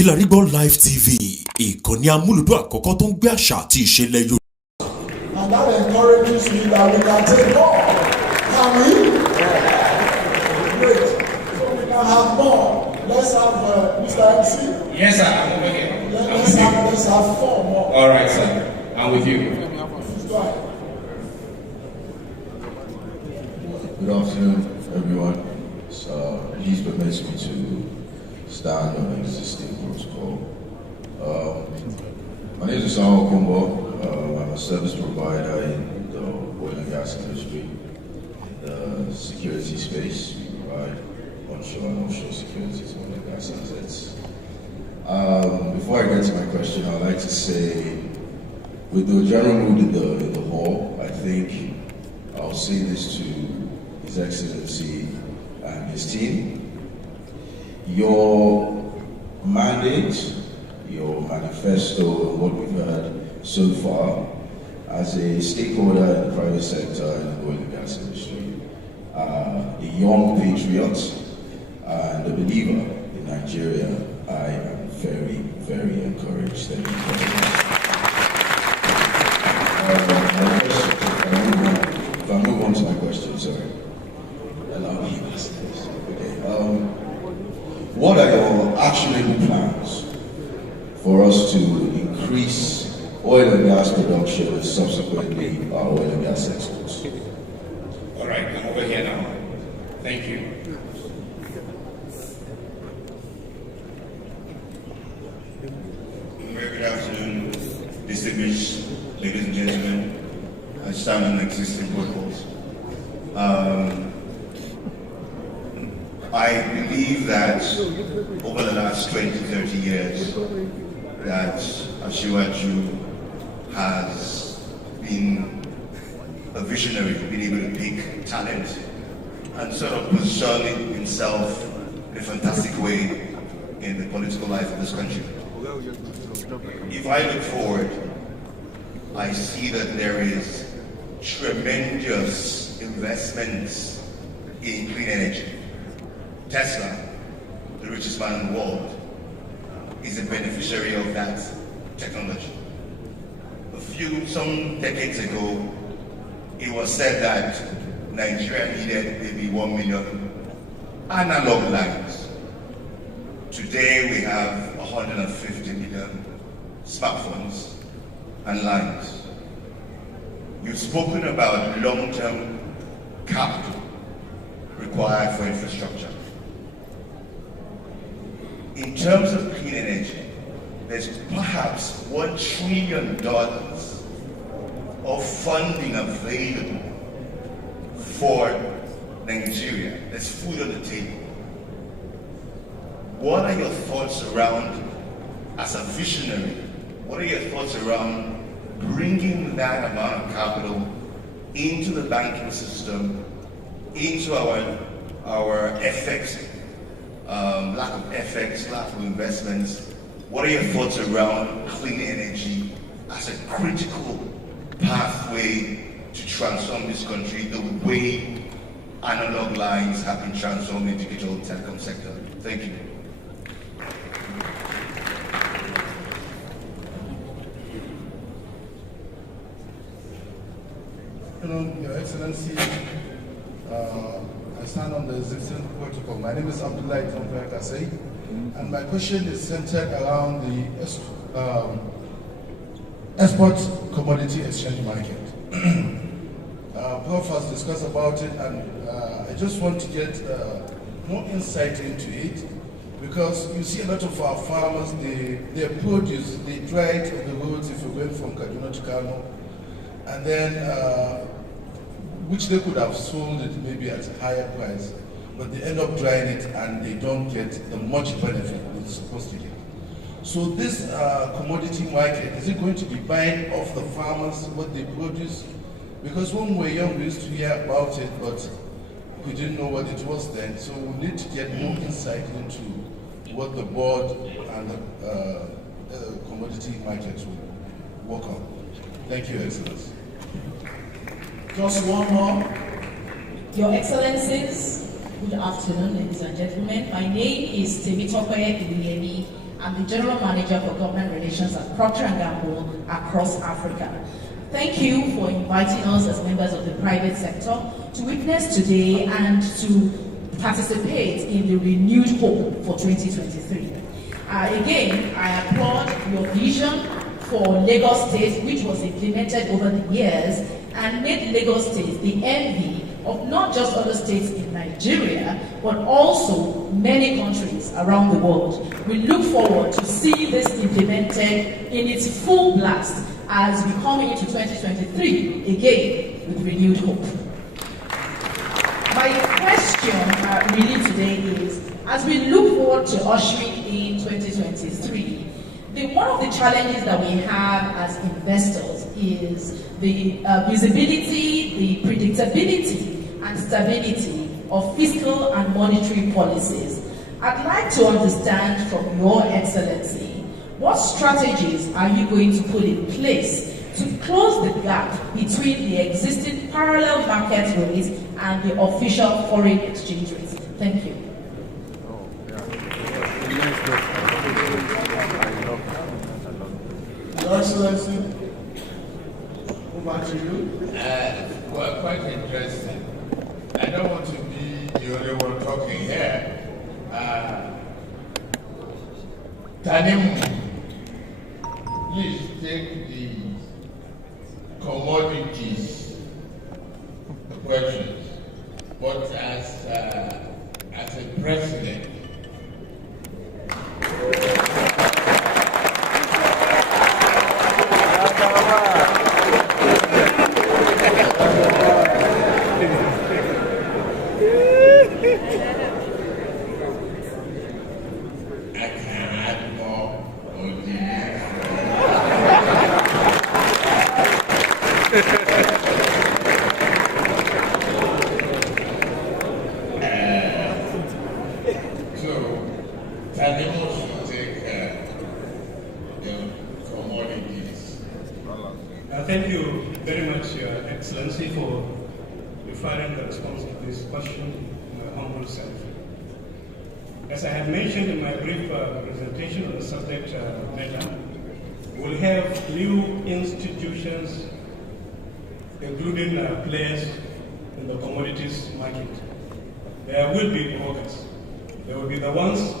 KILARIGBO Live TV, ìkànnì amúlùdún àkọ́kọ́ tó ń gbé àṣà àti ìṣẹ̀lẹ̀ Yorùbá. And that encourages me that we can take more. Can we? Great. So we can have more. Let's have Mr. MC. Yes, sir. I'm over here. Let's have 4 more. All right, sir. I'm with you. Please go ahead. Good afternoon, everyone. Please permit me to stand on existing protocol. My name is Samuel Kumbo. I'm a service provider in the oil and gas industry, the security space. We provide onshore and offshore security to oil and gas assets. Before I get to my question, I'd like to say, with the general mood in the hall, I think I'll say this to His Excellency and his team. Your mandate, your manifesto, and what we've heard so far as a stakeholder in the private sector and the oil and gas industry, a young patriot and a believer in Nigeria, I am very, very encouraged. Thank you very much. If I move on to my question, sorry. Allow me to ask this. Okay. What are your actionable plans for us to increase oil and gas production and subsequently our oil and gas exports? All right, I'm over here now. Thank you. Very good afternoon, distinguished ladies and gentlemen. I stand on existing protocols. I believe that over the last 20, 30 years, that Ashiwaju has been a visionary, been able to pick talent and sort of position himself in a fantastic way in the political life of this country. If I look forward, I see that there is tremendous investments in clean energy. Tesla, the richest man in the world, is a beneficiary of that technology. Some decades ago, it was said that Nigeria needed maybe 1 million analog lines. Today we have 150 million smartphones and lines. You've spoken about long-term capital required for infrastructure. In terms of clean energy, there's perhaps $1 trillion of funding available for Nigeria. There's food on the table. What are your thoughts around, as a visionary, what are your thoughts around bringing that amount of capital into the banking system, into our FX, lack of FX, lack of investments? What are your thoughts around clean energy as a critical pathway to transform this country the way analog lines have been transformed in the digital telecom sector? Thank you. Hello, Your Excellency. I stand on the existing protocol. My name is Abdullah Kasey, and my question is centered around the export commodity exchange market. Prof has discussed about it, and I just want to get more insight into it, because you see a lot of our farmers, their produce, they dry it on the roads if you're going from Kaduna to Kano, and then which they could have sold it maybe at a higher price, but they end up drying it and they don't get the much benefit they're supposed to get. So this commodity market, is it going to be buying off the farmers what they produce? Because when we were young, we used to hear about it, but we didn't know what it was then. So we need to get more insight into what the board and the commodity markets will work on. Thank you, Excellency. Just one more. Your Excellencies, good afternoon, ladies and gentlemen. My name is Temitope Ibuyemi. I'm the General Manager for Government Relations at Procter & Gamble across Africa. Thank you for inviting us as members of the private sector to witness today and to participate in the renewed hope for 2023. Again, I applaud your vision for Lagos State, which was implemented over the years and made Lagos State the envy of not just other states in Nigeria, but also many countries around the world. We look forward to seeing this implemented in its full blast as we come into 2023, again, with renewed hope. My question really today is, as we look forward to ushering in 2023, one of the challenges that we have as investors is the visibility, the predictability, and stability of fiscal and monetary policies. I'd like to understand from Your Excellency, what strategies are you going to put in place to close the gap between the existing parallel market rates and the official foreign exchange rates? Thank you. Your Excellency, over to you. Well, quite interesting. I don't want to be the only one talking here. Tinubu, please take the commodities questions, but as a president, Thank you very much, Your Excellency, for referring the response to this question to my humble self. As I had mentioned in my brief presentation on the subject matter, we'll have new institutions, including players in the commodities market. There will be brokers. There will be the ones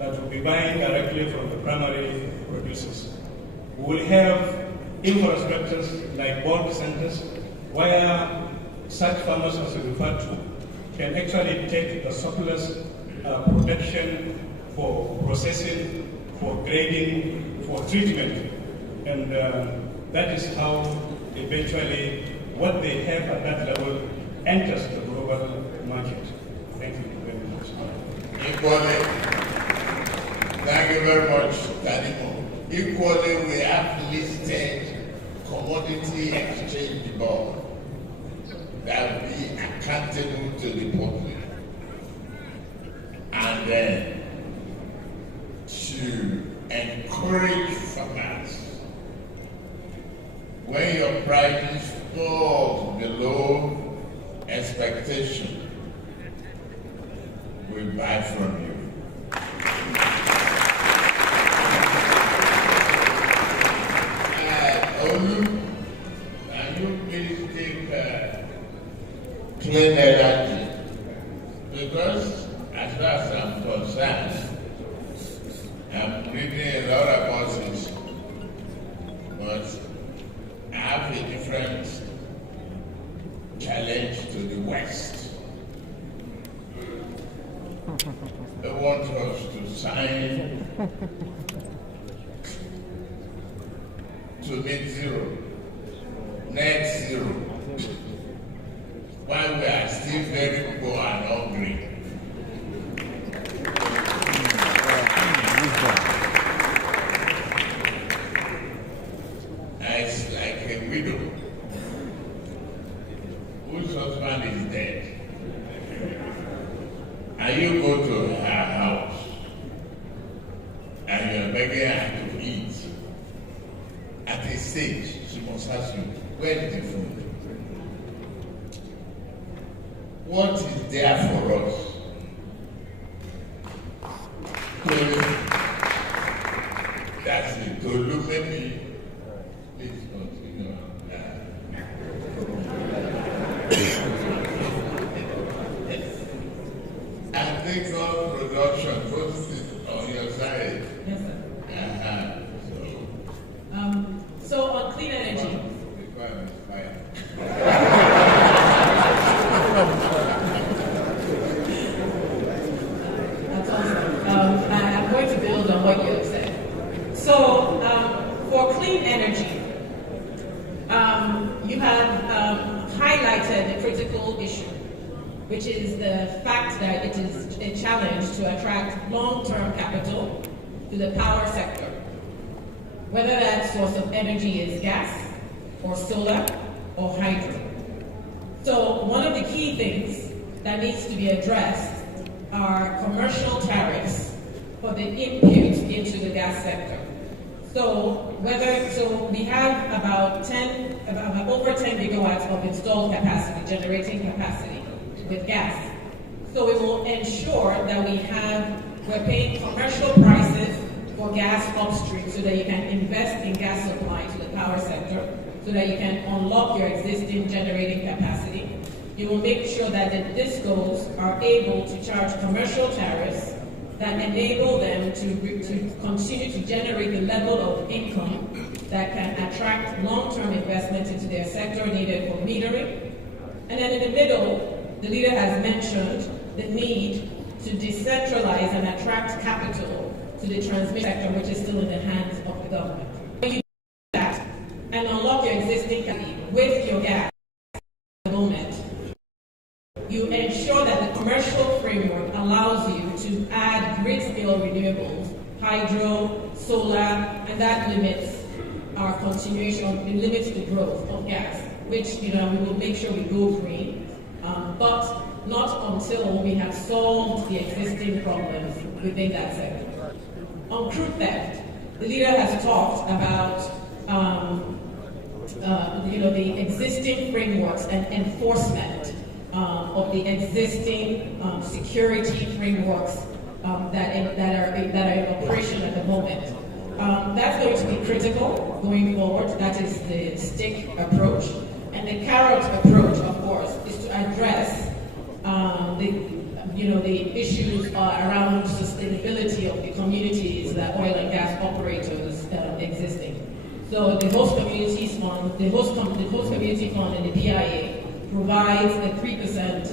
that will be buying directly from the primary producers. We will have infrastructures like bulk centers where such farmers, as we refer to, can actually take the surplus production for processing, for grading, for treatment. And that is how eventually what they have at that level enters the global market. Thank you very much. Equally, thank you very much, Tinubu. Equally, we have listed commodity exchange board that will be accountable to the public, and then to encourage farmers when your prices fall below expectation, we buy from you. Can you please take clean energy? Because as far as I'm concerned, I'm reading a lot about it, but I have a different challenge to the West. They want us to sign to net zero, while we are still very poor and hungry. It's like a widow whose husband is dead, and you go to her house and you're begging her to eat. At a stage, she must ask you, where is the food? What is there for us? look at me, please continue. I think on production, put it on your side. Yes, sir. So on clean energy. That's awesome. I'm going to build on what you have said. So for clean energy, you have highlighted a critical issue, which is the fact that it is a challenge to attract long-term capital to the power sector, whether that source of energy is gas or solar or hydro. So one of the key things that needs to be addressed are commercial tariffs for the input into the gas sector. So we have about over 10 gigawatts of installed capacity, generating capacity with gas. So we will ensure that we're paying commercial prices for gas upstream so that you can invest in gas supply to the power sector, so that you can unlock your existing generating capacity. You will make sure that the DISCOs are able to charge commercial tariffs that enable them to continue to generate the level of income that can attract long-term investment into their sector needed for metering. And then in the middle, the leader has mentioned the need to decentralize and attract capital to the transmission sector, which is still in the hands of the government. When you do that and unlock your existing capacity with your gas at the moment, you ensure that the commercial framework allows you to add grid-scale renewables, hydro, solar, and that limits our continuation, it limits the growth of gas, which we will make sure we go green, but not until we have solved the existing problems within that sector. On crude theft, the leader has talked about the existing frameworks and enforcement of the existing security frameworks that are in operation at the moment. That's going to be critical going forward. That is the stick approach. And the carrot approach, of course, is to address the issues around sustainability of the communities that oil and gas operators existing. So the host communities fund, the host community fund and the BIA provides a 3%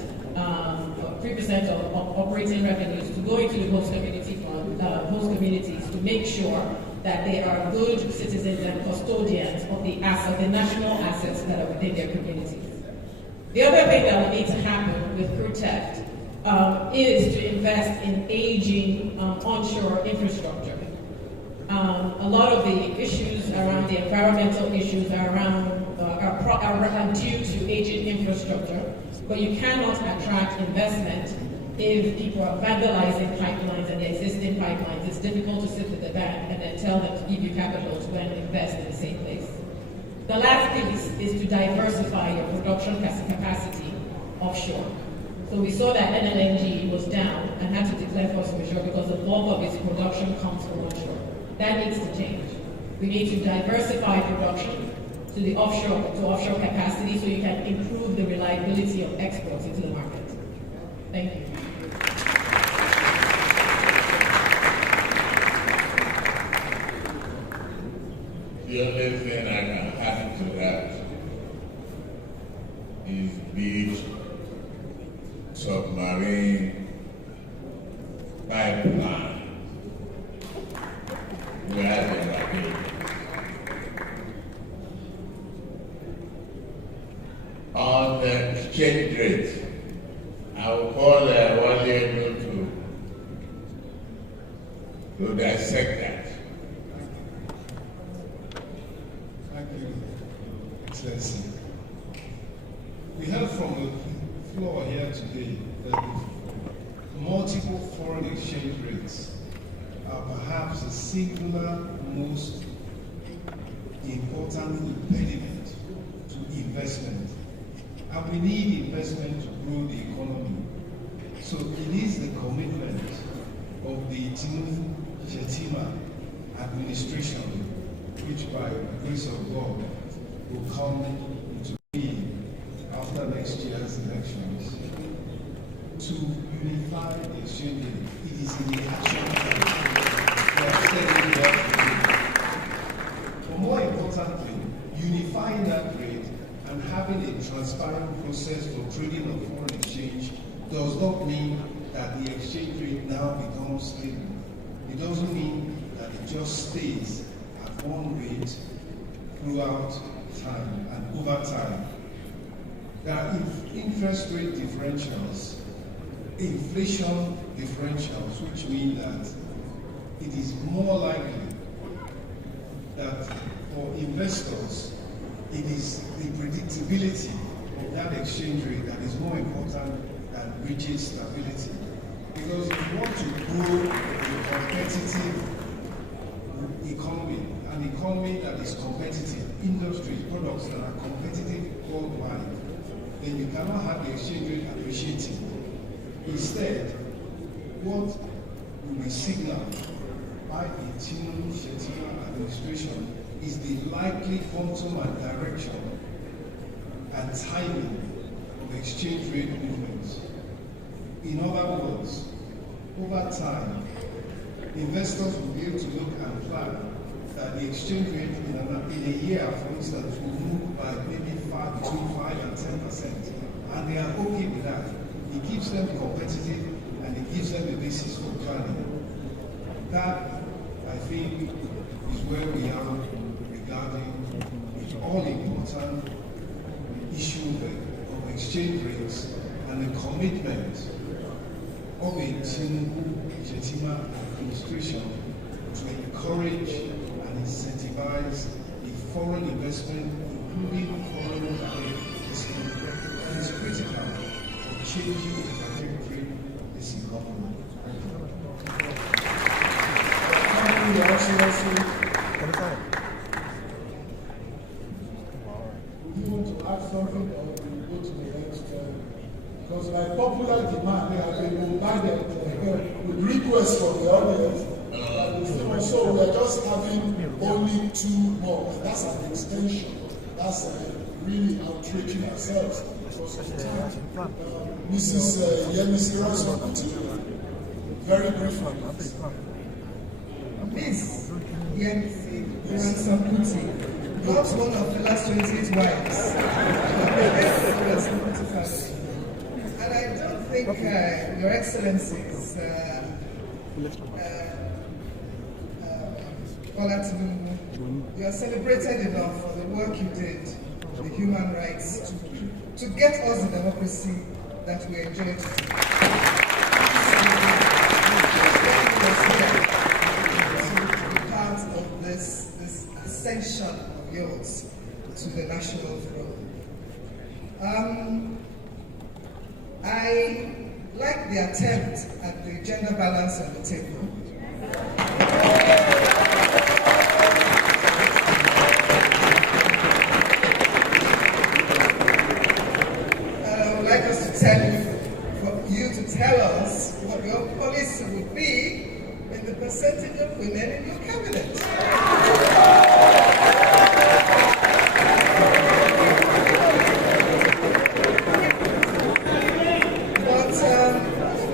of operating revenues to go into the host community fund, host communities, to make sure that they are good citizens and custodians of the national assets that are within their communities. The other thing that will need to happen with crude theft is to invest in aging onshore infrastructure. A lot of the issues around the environmental issues are due to aging infrastructure, but you cannot attract investment if people are vandalizing pipelines and the existing pipelines. It's difficult to sit with the bank and then tell them to give you capital to go and invest in the same place. The last piece is to diversify your production capacity offshore. So we saw that NLNG was down and had to declare force majeure because the bulk of its production comes from onshore. That needs to change. We need to diversify production to the offshore capacity so you can improve the reliability of exports into the market. Thank you. The only thing I can add to that is the submarine pipeline where they are being. On the exchange rate, I will call one able to dissect that. Thank you, Excellency. We heard from the floor here today that the multiple foreign exchange rates are perhaps the singular most important impediment to investment. And we need investment to grow the economy. So it is the commitment of the Tinubu Shetimma administration which by the grace of God will come into being after next year's elections, to unify the exchange rate. It is in the action plan. But more importantly, unifying that rate and having a transparent process for trading of foreign exchange does not mean that the exchange rate now becomes stable. It doesn't mean that it just stays at one rate throughout time and over time. There are interest rate differentials, inflation differentials, which mean that it is more likely that for investors, it is the predictability of that exchange rate that is more important than rigid stability. Because if you want to grow a competitive economy, an economy that is competitive, industries, products that are competitive worldwide, then you cannot have the exchange rate appreciating. Instead, what will be signaled by the Tinubu Shetimma administration is the likely quantum and direction and timing of exchange rate movements. In other words, over time, investors will be able to look and plan that the exchange rate in a year, for instance, will move by maybe between 5 and 10%, and they are okay with that. It keeps them competitive and it gives them a basis for planning. That, I think, is where we are regarding the all-important issue of exchange rates and the commitment of a Tinubu Shetimma administration to encourage and incentivize the foreign investment, including foreign direct investment, that is critical for changing the trajectory of this economy. Thank you, Your Excellency. Would you want to add something or will you go to the next? Because by popular demand, they have been bombarded with requests from the audience. So we are just having only 2 more, and that's an extension. That's really outreaching ourselves because of time. Mrs. Yemisi Ransom-Kuti, very briefly. Miss Yemisi Ransom-Kuti, not one of the last 28 wives of the family. And I don't think, Your Excellencies, Tinubu, you are celebrated enough for the work you did, the human rights, to get us the democracy that we enjoy today. To be part of this ascension of yours to the national throne. I like the attempt at the gender balance on the table. I would like us to for you to tell us what your policy would be in the percentage of women in your cabinet.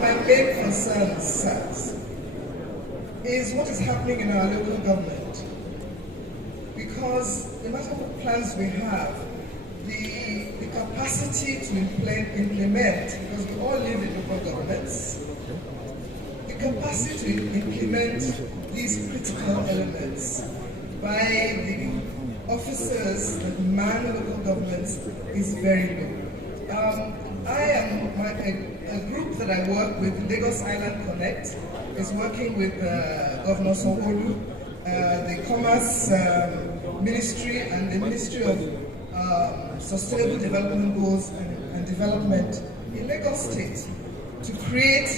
My main concern, sirs, is what is happening in our local government. Because no matter what plans we have, the capacity to implement, because we all live in local governments, the capacity to implement these critical elements by the officers that man local governments is very low. A group that I work with, Lagos Island Connect, is working with Governor Sanwo-Olu, the Commerce Ministry and the Ministry of Sustainable Development Goals and Development in Lagos State to create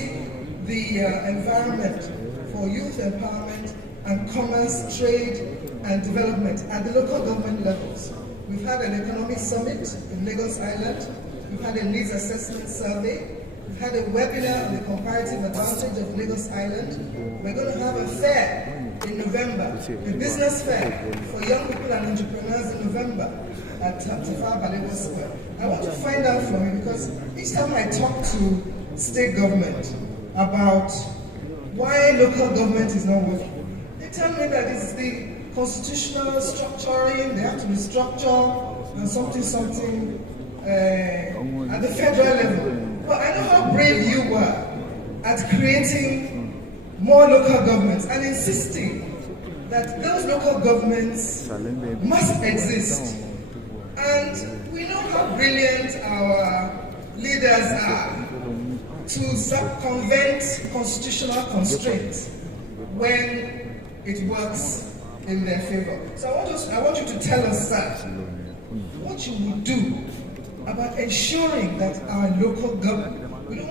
the environment for youth empowerment and commerce, trade and development at the local government levels. We've had an economic summit in Lagos Island. We've had a needs assessment survey. We've had a webinar on the comparative advantage of Lagos Island. We're going to have a fair in November a business fair for young people and entrepreneurs in November at Tafa Balewa Square. I want to find out from you, because each time I talk to state government about why local government is not working, they tell me that it's the constitutional structuring, they have to restructure and something at the federal level. But I know how brave you were at creating more local governments and insisting that those local governments must exist. And we know how brilliant our leaders are to circumvent constitutional constraints when it works in their favor. So I want you to tell us, sir, what you would do about ensuring that our local government